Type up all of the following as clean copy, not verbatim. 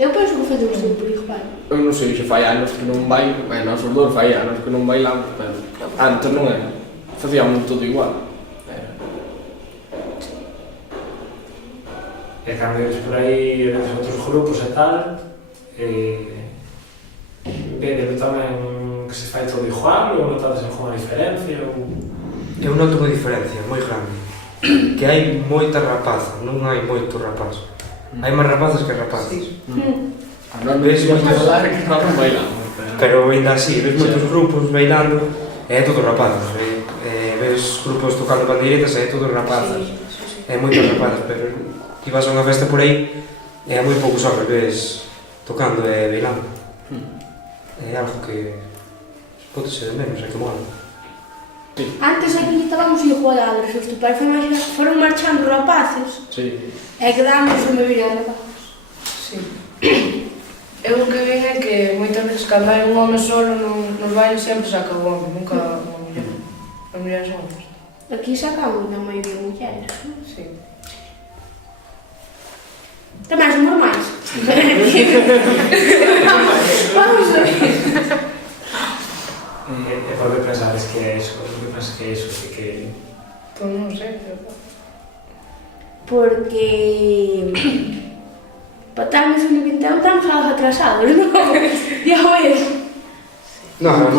Eu penso que facemos sempre igual. Eu non sei se fai anos que non bailo, nós os dous fai anos que non bailamos, pero antes non era. Facíamos todo igual. E cando eres por aí, eres outros grupos e tal, vede tamén que se fai todo igual ou notades alguna diferencia? Eu noto unha diferencia moi grande, que hai moita rapaza, non hai moito rapaz. Hai máis rapazas que rapaces. A nós ves moito falar que nós non bailamos. Pero ainda así, ves moitos grupos bailando e é todo rapazas. Ves grupos tocando pandeiretas e é todo rapazas. É moitos rapazas, pero ti vas a unha festa por aí e hai moi poucos homes ves tocando e bailando. É algo que pode ser de menos, é que mola. Antes aquí estábamos igualados, os pais foron marchando rapaces e quedábamos a maioría rapaces. Sí. Eu o que vin é que moitas veces cando hai un home solo nos bailes sempre saca o home, nunca unha muller. As mulleres son homes. Aquí sacamos na maioría mulleres. Sí. Tamén son normais. Vamos a ver. E por que pensades que é iso? Por que pensas que é iso? Pois non sei, pero... Porque... Estamos en 21, estamos algo atrasados, non? Ya ves. Non,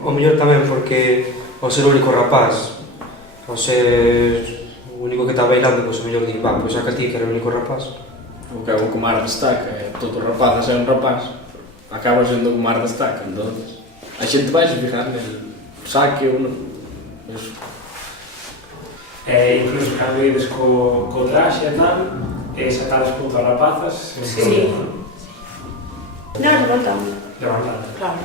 o mellor tamén porque ao ser o único rapaz, ao ser o único que está bailando, pois o mellor di, pois saca ti que era o único rapaz. O que é o Mar destaca, todo rapazas é un rapaz, acaba sendo o Mar destaca, entonces a xente vai se fijar nel saque ou non. Eso. Incluso cando ides co traxe e tal, sacades punto a rapazas, Sí. Nós levantamos. Levantades. Claro.